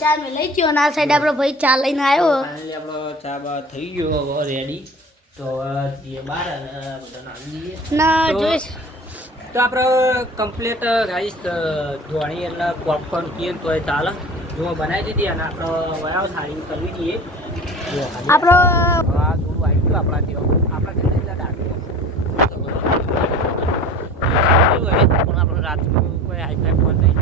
ચા મે લઈ ગયો ના સાઈડ આપણો ભાઈ ચા લઈને આવ્યો. ફાઇનલી આપણો ચા બા થઈ ગયો હવે રેડી. તો એ બાર અને બધા નાખી દઈએ ના જોઈશ તો આપણે કમ્પ્લીટ રાઈસ ધોણી એટલે પોપકોર્ન કીએ તો એ ચાલે જો બનાવી દીધી અને આપણે વયાવ થાળી કરવી દઈએ. આપણો આ થોડું આવી ગયું આપણા જેવો આપણા ઘરે એટલે ડાક્યું પણ આપણે રાતનું કોઈ હાઈ ફાઈ ફોન નહીં.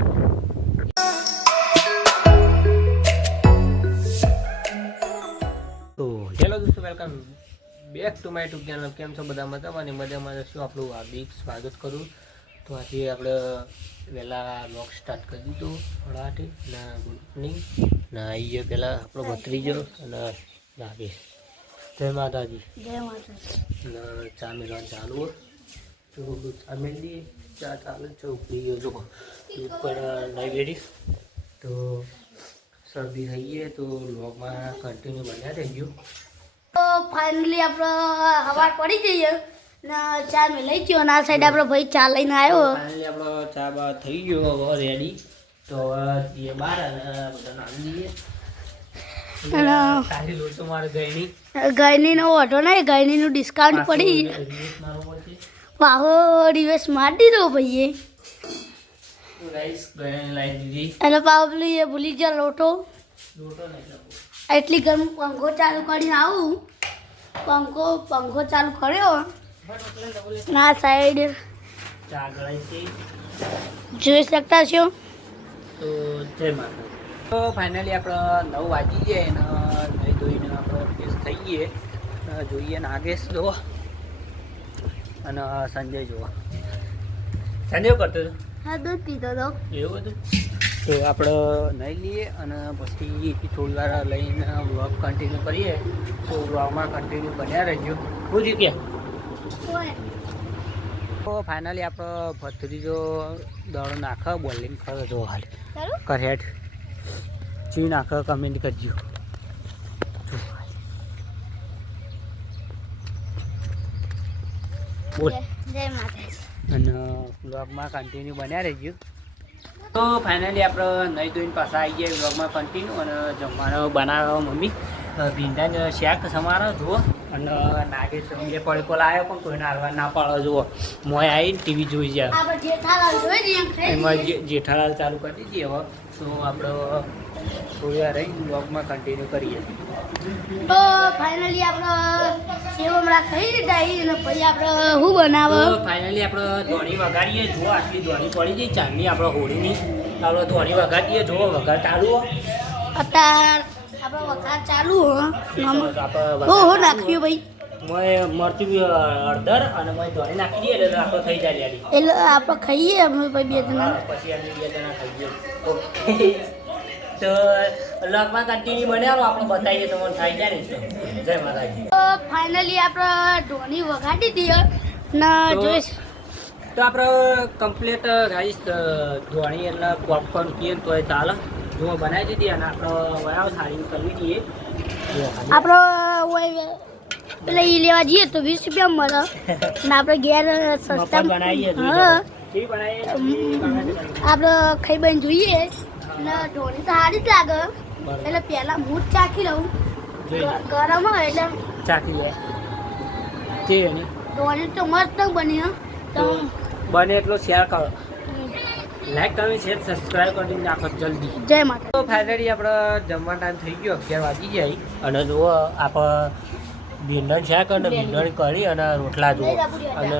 તો હેલો દોસ્તો, welcome back to my YouTube channel. કેમ છો બધા મજામાં? અને મજામાં શું આપણું હાર્દિક સ્વાગત કરું. તો આજે આપણે વહેલા વ્લોગ સ્ટાર્ટ કરી દીધું ફળાટી ના ગુડ મોર્નિંગ ના આવીએ પહેલાં આપણો ભત્રીજો અને નાગેશ. જય માતાજી. જય માતાજી. અને ચા મેળવાનું ચાલુ હોય તો ચા મેળવી ચા ચાલુ છે. ઉકળી ગયો જો ઉપર નહીં વેડી તો શરદી થઈ ગઈ તો વ્લોગમાં કન્ટિન્યુ બન્યા થઈ ગયું. તો ફાઇનલી આપણો હવાર પડી જઈએ ને ચા મે લઈ ગયો ના સાઈડ આપણો ભાઈ ચા લઈને આવ્યો. ફાઇનલી આપણો ચા બા થઈ ગયો હવે રેડી. તો હવે એ બાર અને બધા નાખી દઈએ. તારી લોટો મારે ગયની નો ઓટો નહીં, ગયની નું ડિસ્કાઉન્ટ પડી. વાહો રિવેસ માર દીધો ભાઈએ. રાઈસ લાવી દીધી. એટલે પાવ પેલું એ ભૂલી ગયા લોટો. લોટો નહીં એટલી ગરમ પંખો ચાલુ કરીને આવું. પંખો ચાલુ કર્યો ના સાઈડ ચા ગળાઈ છે જોઈ શકતા છો. તો જય માતા. તો ફાઇનલી આપણે 9 વાગી ગયા અને નહીં ધોઈને આપણે ફ્રેશ થઈ ગઈએ. જોઈએ નાગેશ જોવા અને સંજય જોવા. સંજય કરતો હતો હા દૂધ પીતો હતો એવું હતું. તો આપણે નહીં લઈએ અને પછી થોડી વાર લઈને વ્લોગ કન્ટિન્યુ કરીએ. તો વ્લોગમાં કન્ટિન્યુ બન્યા રહેજો. શું થયું કે તો ફાઇનલી આપણો ભત્રીજો દડો નાખે બોલિંગ કરે જો હાલ કરેટ ચી નાખે કમેન્ટ કરજો. બોલ જય માતાજી. અને વ્લોગમાં કન્ટિન્યુ બન્યા રહેજો. તો ફાઇનલી આપણે નહીં ધોઈને પાછા આવી ગયા વ્લોગમાં કન્ટિન્યુ અને જમવાનો બનાવ્યો મમ્મી ભીંડાને શાક સમારો જુઓ. અને નાગેશ એ પડીકો લાવ્યો પણ કોઈને હાલવા ના પાડો જુઓ. મોય આવીને ટીવી જોઈ જાય આપણે જેઠાલાલ જોઈ લઈએ એમાં જેઠાલાલ ચાલુ કરી દીધી. હવે તો આપણે થોડી વાર રહી વ્લોગમાં કન્ટિન્યુ કરીએ. તો ફાઇનલી આપણે સેવ હમણાં ખાઈ લીધા અને પછી આપણે શું બનાવો. તો ફાઇનલી આપણે ધોણી વગાડીએ. જુઓ આટલી ધોણી પડી ગઈ ચાંદની આપણે હોળીની. આપણે ધોણી વગાડીએ. જુઓ વગાડ ચાલુ અત્યારે આપણો વઘાર ચાલુ હો નાખ્યું ભાઈ. મોય મરચું હળદર અને મોય ધોળી નાખી દઈએ એટલે આપણો થઈ જાય રેડી. એટલે આપણે ખાઈએ અમે ભાઈ બે જણા. પછી અમે 2 જણા ખાઈએ. ઓકે તો વ્લોગમાં કન્ટિન્યુ બનાવો આપણે બતાવીએ તમને થઈ જાય ને. જય માતાજી. તો ફાઇનલી આપણે ધોની વગાડી દઈએ ને જોઈશ. તો આપણે કમ્પ્લીટ રાઈસ ધોણી એટલે પોપકોર્ન કીએ તો એ ચાલે જો બનાવી દીધી અને આપણે વયાવ થાળી કરવી દઈએ. આપણો પેલા ઈ લેવા જઈએ તો 20 રૂપિયા મળે ને આપણે ઘેર સસ્તા બનાવીએ. હા બનાવીએ આપણે ખાઈ બન જોઈએ ને ધોની તો સારી જ લાગે. એટલે પહેલા હું જ ચાખી લઉં ગરમ હોય એટલે ચાખી લે છે ને ધોની તો મસ્ત બની હો. તો બને એટલો શેર કરો, લાઈક તમે શેર સબસ્ક્રાઈબ કરી નાખો જલ્દી. જય માતા. તો ફાઇનલી આપણે જમવાનો ટાઈમ થઈ ગયો 11 વાગી જાય અને જુઓ આપણે ભીંડણ શાક અને ભીંડણ કરી અને રોટલા જુઓ અને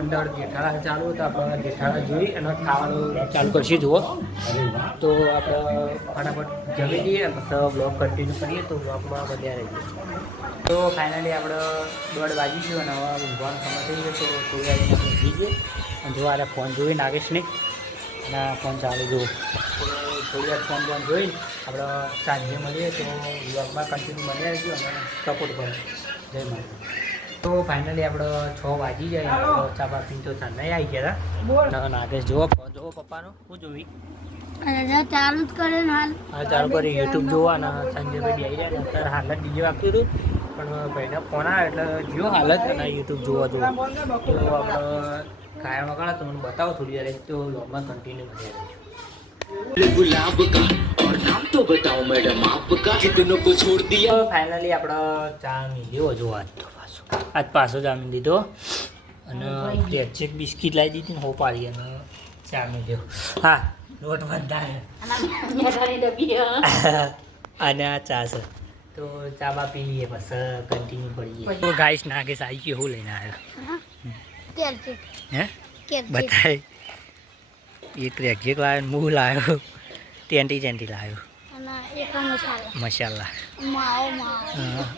અંદર જેઠાળા ચાલુ તો આપણે જેઠાળા જોઈ અને ખાવાનું ચાલુ કરશે જુઓ. તો આપણે ફટાફટ જમી દઈએ પછી બ્લોગ કન્ટિન્યુ કરીએ. તો બ્લોગમાં બન્યા રહીએ. તો ફાઇનલી આપણે 1:30 વાગી ગયો અને હવે ઊંઘવાનો સમય થઈ ગયો. તો થોડી વાર આપણે જઈએ અને જો આ ફોન જોઈ નાગેશ નહીં અને ફોન ચાલુ જુઓ. થોડી વાર ફોન જોઈને આપણે સાંજે મળીએ. તો બ્લોગમાં કન્ટિન્યુ બન્યા રહીશું અને સપોર્ટ કરો. જય માતા. તો ફાઇનલી આપણે 6 વાગી જાય ચા બા પીને તો ચાંદના આવી ગયા હતા. નાગેશ જુઓ જુઓ પપ્પાનો શું જોવી અને ચાલુ જ કરે ને હાલ. હા ચાલુ કરી યુટ્યુબ જોવા અને સંજયભાઈ આવી જાય અત્યારે હાલ જ ડીજે વાગતું હતું પણ ભાઈને ફોન આવે એટલે જીઓ હાલત અને યુટ્યુબ જોવા તો આપણે ખાયા વગર તો મને બતાવો થોડી વાર. તો વ્લોગમાં કન્ટિન્યુ મજા આવે. गुलाब का और नाम तो बताऊं मैडम आपका कितनों को छोड़ दिया ફાઇનલી આપણો ચા લીધો જો આજ પાછો જામી દીધો અને ચેક બિસ્કીટ લાવી દીધી ને હો પાડી અને ચા લીધો હા લોટ બંધાય અને આ ચા છે તો ચા બા પી લઈએ પછી કન્ટિન્યુ કરીએ તો ગાઈસ નાગેશ આવી ગયો હું લઈને આવ્યો હે બતાય એક રેગેક લાવ્યો હું લાવ્યો ટેન્ટી લાવ્યો મસાલા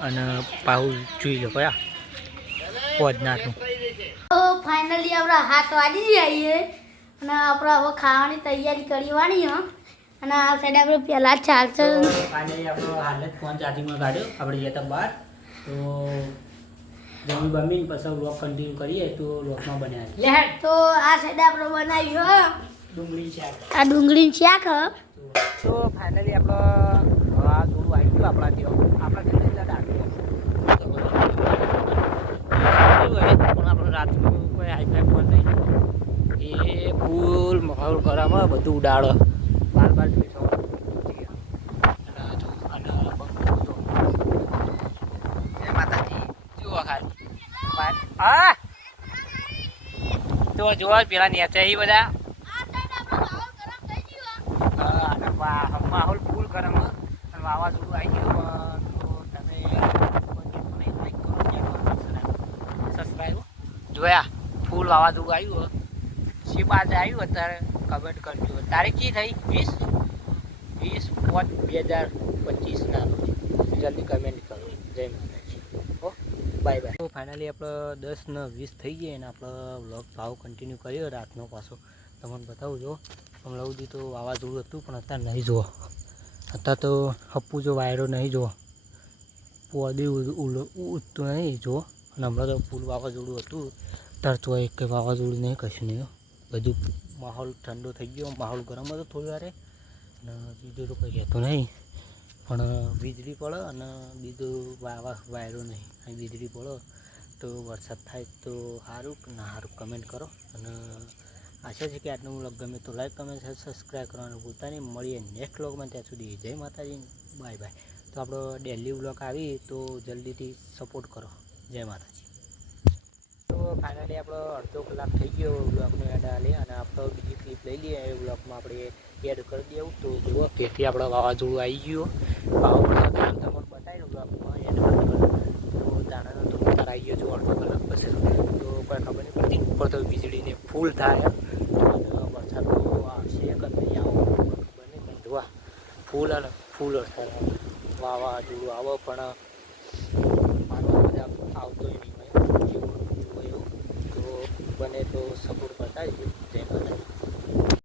અને પાઉ જોઈ લો કયા પોદનાથનું તો ફાઇનલી આપણે 7 વાગી જઈએ અને આપણે હવે ખાવાની તૈયારી કરવાની હો અને આ સાઈડ આપણે પહેલાં ચાલશે ફાઇનલી આપણો હાલ જ ફોન ચાર્જિંગમાં કાઢ્યો આપણે જતા બહાર તો જમી બમીને પછી વ્લોગ કન્ટિન્યુ કરીએ તો વ્લોગમાં બન્યા તો આ સાઈડ આપણે બનાવ્યું ડુંગળી શાક આ ડુંગળીનું શાક તો ફાઇનલી આપણો આ થોડું આવી ગયું આપણા ત્યાં આપણા ત્યાં પણ આપણો રાતનું કોઈ હાઈફાઈ ફોન નહીં એ ફૂલ માહોલ કરવામાં બધું ઉડાડો બાર જોઈ શકો જય માતાજી જુઓ ખાલી હા તો જોવા પેલા નેચા બધા માહોલ ફૂલ ગરમ અને વાવાઝોડું આવી ગયું તો તમે સબસ્ક્રાઈબ જોયા ફૂલ વાવાઝોડું આવ્યું શી બાદ આવ્યું અત્યારે કમેન્ટ કરજો તારીખ કી થઈ 20/5/2025 જલ્દી કમેન્ટ કરો જય માતાજી ઓ બાય બાય તો ફાઇનલી આપણે 10 ને 20 થઈ ગયા અને આપણે વ્લોગ ભાવ કન્ટિન્યુ કર્યો રાતનો પાછો તમને બતાવું જો હમણાં સુધી તો વાવાઝોડું હતું પણ અત્યારે નહીં જુઓ અત્યારે તો હપ્પુ જો વાયરો નહીં જુઓ પોદી ઉઠતું નહીં જુઓ અને હમણાં તો ફૂલ વાવાઝોડું હતું અત્યારે તો એક વાવાઝોડું નહીં કશું નહીં બધું માહોલ ઠંડો થઈ ગયો માહોલ ગરમ હતો થોડી વારે અને બીજું તો કંઈ કહેતું નહીં પણ વીજળી પડે અને બીજું વાયરો નહીં અહીં વીજળી પડે તો વરસાદ થાય તો સારું કે ના સારું કમેન્ટ કરો અને આશા છે કે આજનું વ્લોગ ગમે તો લાઈક કમેન્ટ સબસ્ક્રાઈબ કરવાનું ભૂલતા નહીં મળીએ નેક્સ્ટ વ્લોગમાં ત્યાં સુધી જય માતાજી બાય બાય તો આપણો ડેલી વ્લોગ આવી તો જલ્દીથી સપોર્ટ કરો જય માતાજી તો ફાઇનલી આપણો અડધો કલાક થઈ ગયો વ્લોગનો એડ આલે અને આપણો બીજી ક્લિપ લઈ લઈએ એ વ્લોગમાં આપણે એડ કરી દેવું તો જુઓ તેથી આપણો વાવાઝોડું આવી ગયું વાવાઝોડું તમને બતાવી દઉં વ્લોગમાં એડ તો દાણાનો તો ઉતાર આવી ગયો છું અડધો કલાક પછી તો કોઈ ખબર નહીં પડતી ઉપર તો વીજળીને ફૂલ થાય વરસાદ આવશે કે નહીં આવો ખબર નહીં પણ જોવા ફૂલ અને ફૂલ વરસાદ વાવાઝોડું આવો પણ માનવા મજા આવતો નહીં જેવું જુઓ એવું તો બને તો સપોર્ટ કરતા જજો જય માતાજી